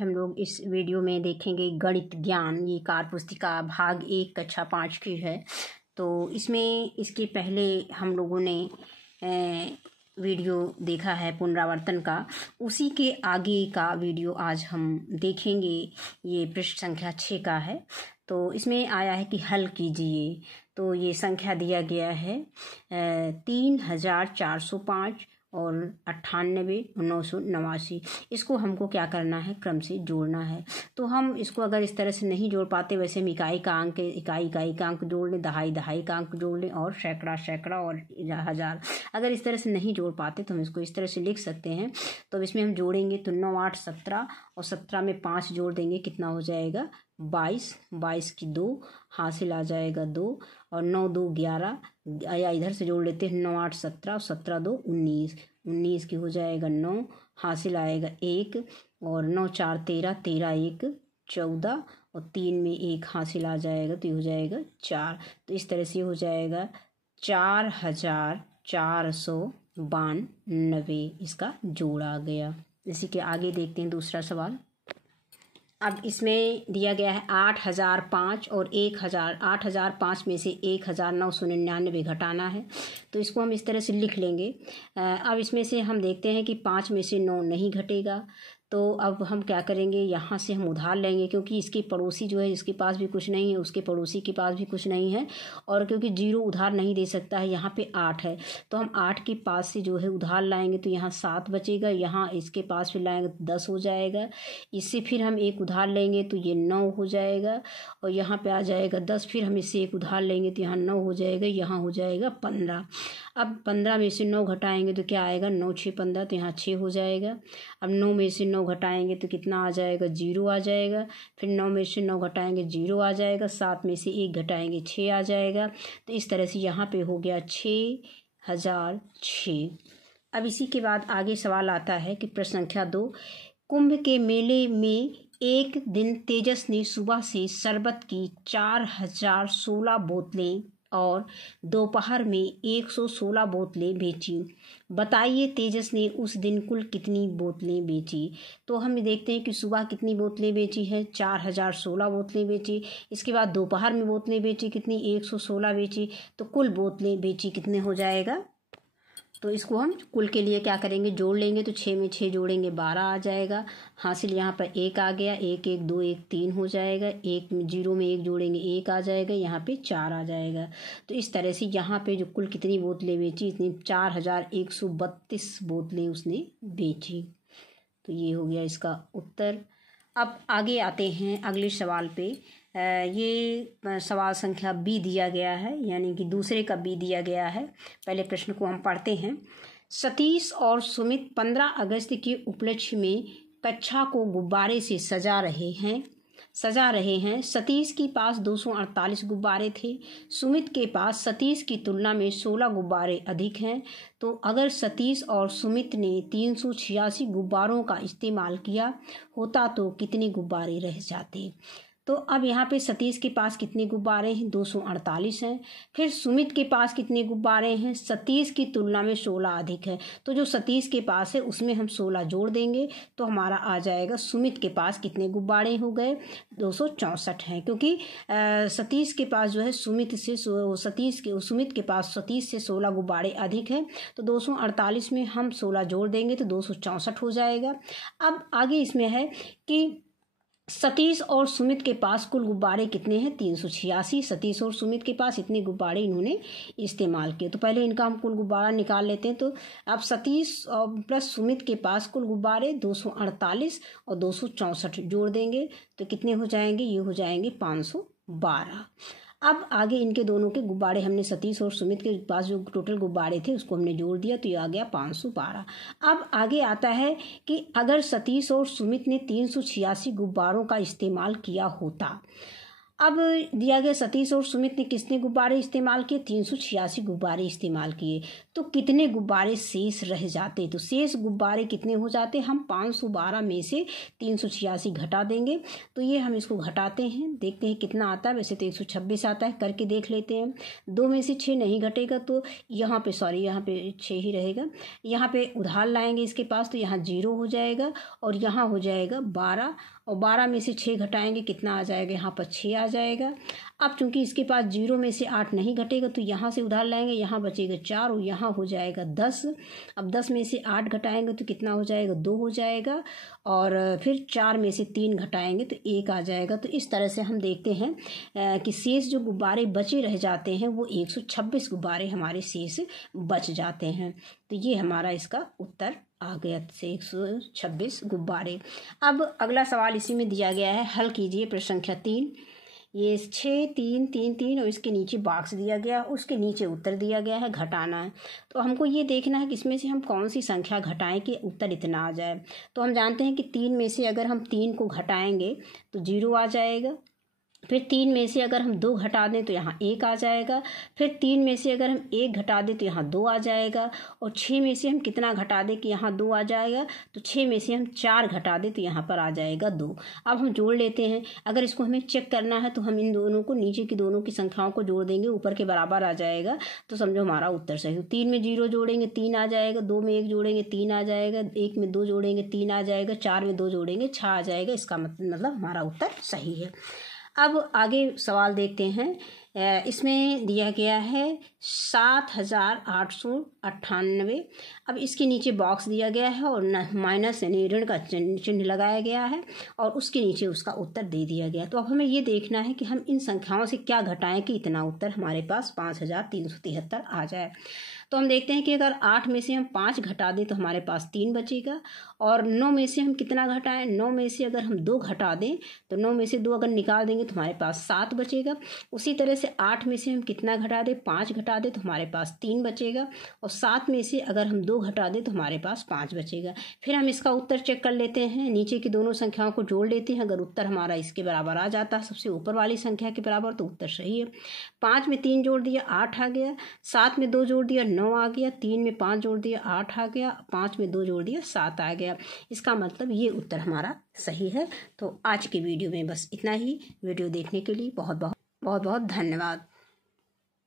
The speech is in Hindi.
हम लोग इस वीडियो में देखेंगे गणित ज्ञान। ये कार्य पुस्तिका भाग 1 कक्षा 5 की है। तो इसमें इसके पहले हम लोगों ने वीडियो देखा है पुनरावर्तन का, उसी के आगे का वीडियो आज हम देखेंगे। ये पृष्ठ संख्या 6 का है। तो इसमें आया है कि हल कीजिए। तो ये संख्या दिया गया है 3405 और 98,989। इसको हमको क्या करना है, क्रम से जोड़ना है। तो हम इसको अगर इस तरह से नहीं जोड़ पाते, वैसे हम इकाई का अंक जोड़ लें, दहाई का अंक जोड़ लें, और सैकड़ा और हज़ार। अगर इस तरह से नहीं जोड़ पाते तो हम इसको इस तरह से लिख सकते हैं। तो इसमें हम जोड़ेंगे तो 9 8 17 और 17 में 5 जोड़ देंगे, कितना हो जाएगा 22 की 2 हासिल आ जाएगा 2, और 9 2 11, या इधर से जोड़ लेते हैं 9 8 17 और 17 2 19 की हो जाएगा 9 हासिल आएगा 1, और 9 4 13 13 1 14, और 3 में 1 हासिल आ जाएगा तो ये हो जाएगा 4। तो इस तरह से हो जाएगा 4492 इसका जोड़ आ गया। इसी के आगे देखते हैं दूसरा सवाल। अब इसमें दिया गया है 8005 और 1000। 8005 में से 1999 घटाना है। तो इसको हम इस तरह से लिख लेंगे। अब इसमें से हम देखते हैं कि 5 में से 9 नहीं घटेगा। तो अब हम क्या करेंगे, यहाँ से हम उधार लेंगे, क्योंकि इसके पड़ोसी जो है इसके पास भी कुछ नहीं है, उसके पड़ोसी के पास भी कुछ नहीं है, और क्योंकि 0 उधार नहीं दे सकता है, यहाँ पे 8 है। तो हम 8 के पास से जो है उधार लाएंगे तो यहाँ 7 बचेगा, यहाँ इसके पास फिर लाएंगे तो 10 हो जाएगा। इससे फिर हम एक उधार लेंगे तो ये 9 हो जाएगा, और यहाँ पे आ जाएगा 10। फिर हम इससे एक उधार लेंगे तो यहाँ 9 हो जाएगा, यहाँ हो जाएगा 15। अब 15 में से 9 घटाएंगे तो क्या आएगा, 9 6 15, तो यहाँ 6 हो जाएगा। अब 9 में से 9 घटाएंगे तो कितना आ जाएगा, 0 आ जाएगा। फिर 9 में से 9 घटाएंगे 0 आ जाएगा। 7 में से 1 घटाएंगे 6 आ जाएगा। तो इस तरह से यहाँ पे हो गया 6006। अब इसी के बाद आगे सवाल आता है कि प्रश्न संख्या 2, कुंभ के मेले में एक दिन तेजस ने सुबह से शरबत की 4016 बोतलें और दोपहर में 116 बोतलें बेची। बताइए तेजस ने उस दिन कुल कितनी बोतलें बेची। तो हम देखते हैं कि सुबह कितनी बोतलें बेची है, 4016 बोतलें बेची। इसके बाद दोपहर में बोतलें बेची कितनी, 116 बेची। तो कुल बोतलें बेची कितने हो जाएगा। तो इसको हम कुल के लिए क्या करेंगे, जोड़ लेंगे। तो 6 में 6 जोड़ेंगे 12 आ जाएगा। हासिल यहाँ पर 1 आ गया, 1 1 2 1 3 हो जाएगा। 0 में 1 जोड़ेंगे 1 आ जाएगा, यहाँ पे 4 आ जाएगा। तो इस तरह से यहाँ पे जो कुल कितनी बोतलें बेची, इतनी 4132 बोतलें उसने बेची। तो ये हो गया इसका उत्तर। अब आगे आते हैं अगले सवाल पे। ये सवाल संख्या बी दिया गया है, यानी कि दूसरे का बी दिया गया है। पहले प्रश्न को हम पढ़ते हैं। सतीश और सुमित 15 अगस्त के उपलक्ष्य में कक्षा को गुब्बारे से सजा रहे हैं। सतीश के पास 248 गुब्बारे थे। सुमित के पास सतीश की तुलना में 16 गुब्बारे अधिक हैं। तो अगर सतीश और सुमित ने 386 गुब्बारों का इस्तेमाल किया होता तो कितने गुब्बारे रह जाते। तो अब यहाँ पे सतीश के पास कितने गुब्बारे हैं, 248 हैं। फिर सुमित के पास कितने गुब्बारे हैं, सतीश की तुलना में 16 अधिक है। तो जो सतीश के पास है उसमें हम 16 जोड़ देंगे तो हमारा आ जाएगा सुमित के पास कितने गुब्बारे हो गए, 264 हैं। क्योंकि सतीश के पास जो है सुमित से सतीश से 16 गुब्बारे अधिक है। तो 248 में हम 16 जोड़ देंगे तो 264 हो जाएगा। अब आगे इसमें है कि सतीश और सुमित के पास कुल गुब्बारे कितने हैं, 386। सतीश और सुमित के पास इतने गुब्बारे इन्होंने इस्तेमाल किए। तो पहले इनका हम कुल गुब्बारा निकाल लेते हैं। तो अब सतीश प्लस सुमित के पास कुल गुब्बारे 248 और 264 जोड़ देंगे तो कितने हो जाएंगे, ये हो जाएंगे 512। अब आगे इनके दोनों के गुब्बारे हमने सतीश और सुमित के पास जो टोटल गुब्बारे थे उसको हमने जोड़ दिया तो ये आ गया 512। अब आगे आता है कि अगर सतीश और सुमित ने 386 गुब्बारों का इस्तेमाल किया होता अब दिया गया सतीश और सुमित ने कितने गुब्बारे इस्तेमाल किए, 386 गुब्बारे इस्तेमाल किए। तो कितने गुब्बारे शेष रह जाते, तो शेष गुब्बारे कितने हो जाते, हम 512 में से 386 घटा देंगे। तो ये हम इसको घटाते हैं, देखते हैं कितना आता है। वैसे तो 126 आता है, करके देख लेते हैं। 2 में से 6 नहीं घटेगा तो यहाँ पे यहाँ पे 6 ही रहेगा। यहाँ पे उधार लाएंगे इसके पास, तो यहाँ 0 हो जाएगा और यहाँ हो जाएगा 12, और 12 में से 6 घटाएंगे कितना आ जाएगा, यहाँ पर 6 आ जाएगा। अब चूंकि इसके पास 0 में से 8 नहीं घटेगा तो यहाँ से उधार लाएंगे, यहाँ बचेगा 4 और यहाँ हो जाएगा 10। अब 10 में से 8 घटाएंगे तो कितना हो जाएगा, 2 हो जाएगा, और फिर 4 में से 3 घटाएंगे तो 1 आ जाएगा। तो इस तरह से हम देखते हैं कि शेष जो गुब्बारे बचे रह जाते हैं वो 126 गुब्बारे हमारे शेष बच जाते हैं। तो ये हमारा इसका उत्तर आ गया से 126 गुब्बारे। अब अगला सवाल इसी में दिया गया है, हल कीजिए प्रश्न संख्या 3। ये 6 3 3 3 और इसके नीचे बॉक्स दिया गया, उसके नीचे उत्तर दिया गया है, घटाना है। तो हमको ये देखना है कि इसमें से हम कौन सी संख्या घटाएं कि उत्तर इतना आ जाए। तो हम जानते हैं कि 3 में से अगर हम 3 को घटाएंगे तो 0 आ जाएगा। फिर 3 में से अगर हम 2 घटा दें तो यहाँ 1 आ जाएगा। फिर 3 में से अगर हम 1 घटा दें तो यहाँ 2 आ जाएगा। और 6 में से हम कितना घटा दें कि यहाँ 2 आ जाएगा, तो 6 में से हम 4 घटा दें तो यहाँ पर आ जाएगा 2। अब हम जोड़ लेते हैं। अगर इसको हमें चेक करना है तो हम इन दोनों को, नीचे की दोनों की संख्याओं को जोड़ देंगे, ऊपर के बराबर आ जाएगा, तो समझो हमारा उत्तर सही हो। 3 में 0 जोड़ेंगे 3 आ जाएगा, 2 में 1 जोड़ेंगे 3 आ जाएगा, 1 में 2 जोड़ेंगे 3 आ जाएगा, 4 में 2 जोड़ेंगे 6 आ जाएगा। इसका मतलब हमारा उत्तर सही है। अब आगे सवाल देखते हैं। इसमें दिया गया है 7898। अब इसके नीचे बॉक्स दिया गया है और माइनस यानी ऋण का चिन्ह लगाया गया है और उसके नीचे उसका उत्तर दे दिया गया। तो अब हमें ये देखना है कि हम इन संख्याओं से क्या घटाएं कि इतना उत्तर हमारे पास 5373 आ जाए। तो हम देखते हैं कि अगर 8 में से हम 5 घटा दें तो हमारे पास 3 बचेगा। और 9 में से हम कितना घटाएं, 9 में से अगर हम 2 घटा दें तो 9 में से 2 अगर निकाल देंगे तो हमारे पास 7 बचेगा। उसी तरह से 8 में से हम कितना घटा दें, 5 घटा दें तो हमारे पास 3 बचेगा। और 7 में से अगर हम 2 घटा दें तो हमारे पास 5 बचेगा। फिर हम इसका उत्तर चेक कर लेते हैं, नीचे की दोनों संख्याओं को जोड़ लेते हैं। अगर उत्तर हमारा इसके बराबर आ जाता है, सबसे ऊपर वाली संख्या के बराबर, तो उत्तर सही है। 5 में 3 जोड़ दिया 8 आ गया, 7 में 2 जोड़ दिया 9 आ गया, 3 में 5 जोड़ दिया 8 आ गया, 5 में 2 जोड़ दिया 7 आ गया। इसका मतलब ये उत्तर हमारा सही है। तो आज के वीडियो में बस इतना ही। वीडियो देखने के लिए बहुत बहुत धन्यवाद।